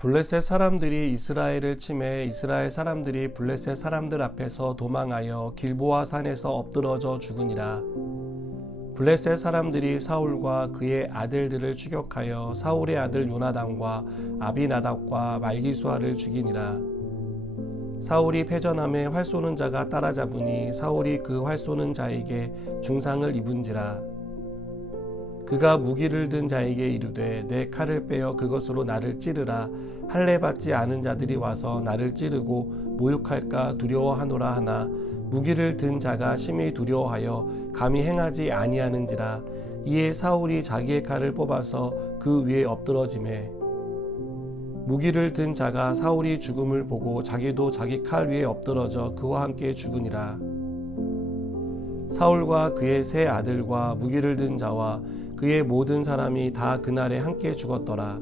블레셋 사람들이 이스라엘을 치매 이스라엘 사람들이 블레셋 사람들 앞에서 도망하여 길보아 산에서 엎드러져 죽으니라. 블레셋 사람들이 사울과 그의 아들들을 추격하여 사울의 아들 요나단과 아비나답과 말기수아를 죽이니라. 사울이 패전함에 활 쏘는 자가 따라잡으니 사울이 그 활 쏘는 자에게 중상을 입은지라. 그가 무기를 든 자에게 이르되 내 칼을 빼어 그것으로 나를 찌르라. 할례 받지 않은 자들이 와서 나를 찌르고 모욕할까 두려워하노라 하나 무기를 든 자가 심히 두려워하여 감히 행하지 아니하는지라. 이에 사울이 자기의 칼을 뽑아서 그 위에 엎드러지매 무기를 든 자가 사울이 죽음을 보고 자기도 자기 칼 위에 엎드러져 그와 함께 죽으니라. 사울과 그의 세 아들과 무기를 든 자와 그의 모든 사람이 다 그날에 함께 죽었더라.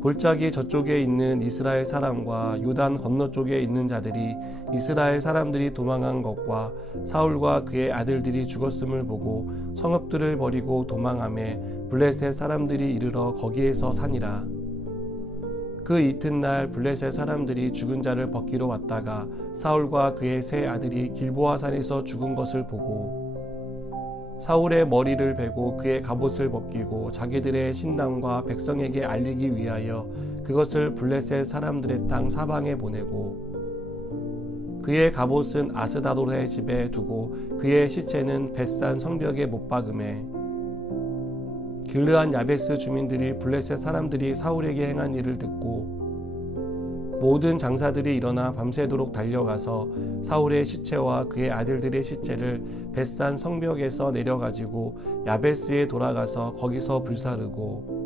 골짜기 저쪽에 있는 이스라엘 사람과 요단 건너쪽에 있는 자들이 이스라엘 사람들이 도망한 것과 사울과 그의 아들들이 죽었음을 보고 성읍들을 버리고 도망하매 블레셋 사람들이 이르러 거기에서 사니라. 그 이튿날 블레셋 사람들이 죽은 자를 벗기러 왔다가 사울과 그의 세 아들이 길보아 산에서 죽은 것을 보고 사울의 머리를 베고 그의 갑옷을 벗기고 자기들의 신당과 백성에게 알리기 위하여 그것을 블레셋 사람들의 땅 사방에 보내고 그의 갑옷은 아스다돌의 집에 두고 그의 시체는 벳산 성벽에 못 박음에 길르한 야베스 주민들이 블레셋 사람들이 사울에게 행한 일을 듣고 모든 장사들이 일어나 밤새도록 달려가서 사울의 시체와 그의 아들들의 시체를 벳산 성벽에서 내려가지고 야베스에 돌아가서 거기서 불사르고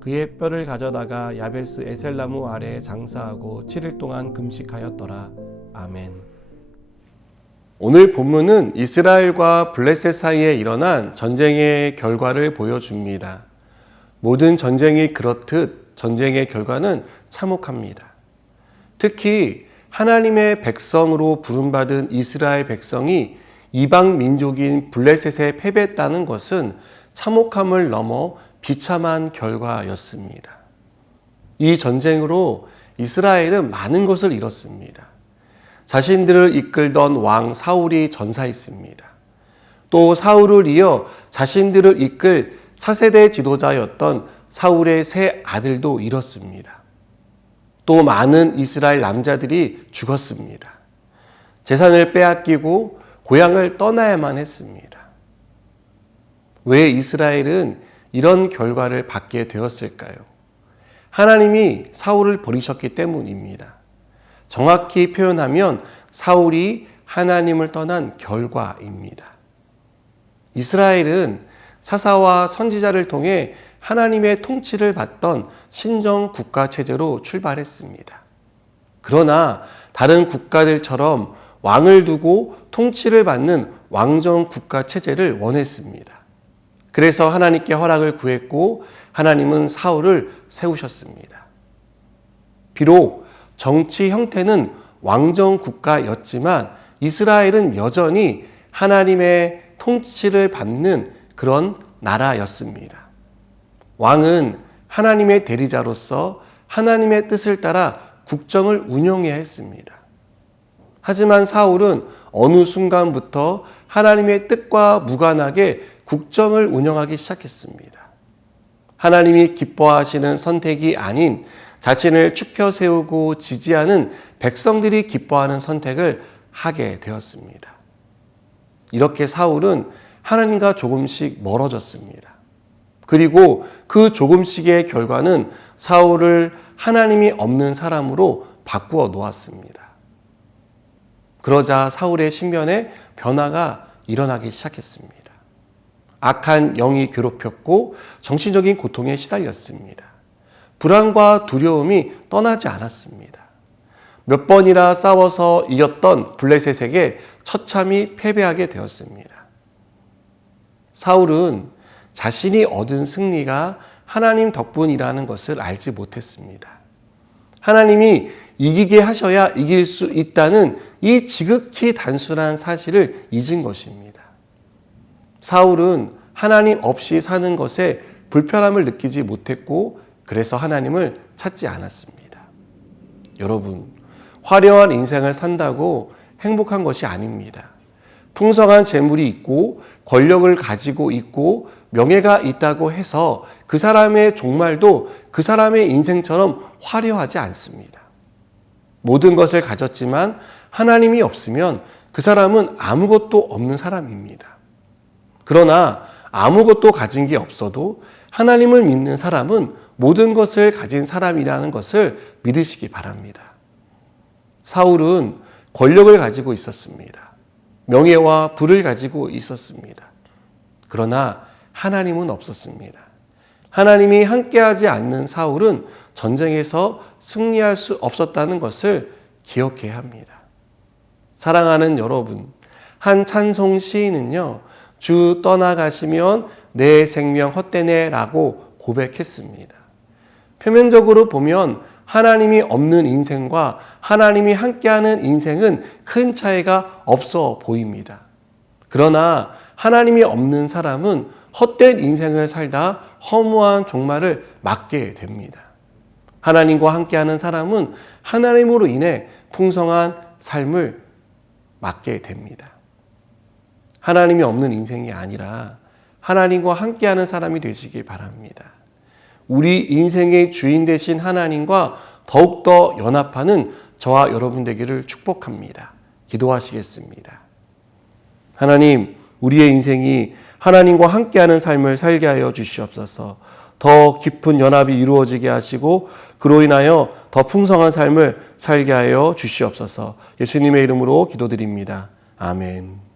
그의 뼈를 가져다가 야베스 에셀나무 아래에 장사하고 7일 동안 금식하였더라. 아멘. 오늘 본문은 이스라엘과 블레셋 사이에 일어난 전쟁의 결과를 보여줍니다. 모든 전쟁이 그렇듯 전쟁의 결과는 참혹합니다. 특히 하나님의 백성으로 부름받은 이스라엘 백성이 이방 민족인 블레셋에 패배했다는 것은 참혹함을 넘어 비참한 결과였습니다. 이 전쟁으로 이스라엘은 많은 것을 잃었습니다. 자신들을 이끌던 왕 사울이 전사했습니다. 또 사울을 이어 자신들을 이끌 차세대 지도자였던 사울의 세 아들도 잃었습니다. 또 많은 이스라엘 남자들이 죽었습니다. 재산을 빼앗기고 고향을 떠나야만 했습니다. 왜 이스라엘은 이런 결과를 받게 되었을까요? 하나님이 사울을 버리셨기 때문입니다. 정확히 표현하면 사울이 하나님을 떠난 결과입니다. 이스라엘은 사사와 선지자를 통해 하나님의 통치를 받던 신정 국가 체제로 출발했습니다. 그러나 다른 국가들처럼 왕을 두고 통치를 받는 왕정 국가 체제를 원했습니다. 그래서 하나님께 허락을 구했고 하나님은 사울을 세우셨습니다. 비록 정치 형태는 왕정 국가였지만 이스라엘은 여전히 하나님의 통치를 받는 그런 나라였습니다. 왕은 하나님의 대리자로서 하나님의 뜻을 따라 국정을 운영해야 했습니다. 하지만 사울은 어느 순간부터 하나님의 뜻과 무관하게 국정을 운영하기 시작했습니다. 하나님이 기뻐하시는 선택이 아닌 자신을 축혀 세우고 지지하는 백성들이 기뻐하는 선택을 하게 되었습니다. 이렇게 사울은 하나님과 조금씩 멀어졌습니다. 그리고 그 조금씩의 결과는 사울을 하나님이 없는 사람으로 바꾸어 놓았습니다. 그러자 사울의 신변에 변화가 일어나기 시작했습니다. 악한 영이 괴롭혔고 정신적인 고통에 시달렸습니다. 불안과 두려움이 떠나지 않았습니다. 몇 번이나 싸워서 이겼던 블레셋에게 처참히 패배하게 되었습니다. 사울은 자신이 얻은 승리가 하나님 덕분이라는 것을 알지 못했습니다. 하나님이 이기게 하셔야 이길 수 있다는 이 지극히 단순한 사실을 잊은 것입니다. 사울은 하나님 없이 사는 것에 불편함을 느끼지 못했고 그래서 하나님을 찾지 않았습니다. 여러분, 화려한 인생을 산다고 행복한 것이 아닙니다. 풍성한 재물이 있고 권력을 가지고 있고 명예가 있다고 해서 그 사람의 종말도 그 사람의 인생처럼 화려하지 않습니다. 모든 것을 가졌지만 하나님이 없으면 그 사람은 아무것도 없는 사람입니다. 그러나 아무것도 가진 게 없어도 하나님을 믿는 사람은 모든 것을 가진 사람이라는 것을 믿으시기 바랍니다. 사울은 권력을 가지고 있었습니다. 명예와 부를 가지고 있었습니다. 그러나 하나님은 없었습니다. 하나님이 함께하지 않는 사울은 전쟁에서 승리할 수 없었다는 것을 기억해야 합니다. 사랑하는 여러분, 한 찬송 시인은요, 주 떠나가시면 내 생명 헛되네 라고 고백했습니다. 표면적으로 보면 하나님이 없는 인생과 하나님이 함께하는 인생은 큰 차이가 없어 보입니다. 그러나 하나님이 없는 사람은 헛된 인생을 살다 허무한 종말을 맞게 됩니다. 하나님과 함께하는 사람은 하나님으로 인해 풍성한 삶을 맞게 됩니다. 하나님이 없는 인생이 아니라 하나님과 함께하는 사람이 되시기 바랍니다. 우리 인생의 주인 되신 하나님과 더욱더 연합하는 저와 여러분 되기를 축복합니다. 기도하시겠습니다. 하나님, 우리의 인생이 하나님과 함께하는 삶을 살게 하여 주시옵소서. 더 깊은 연합이 이루어지게 하시고 그로 인하여 더 풍성한 삶을 살게 하여 주시옵소서. 예수님의 이름으로 기도드립니다. 아멘.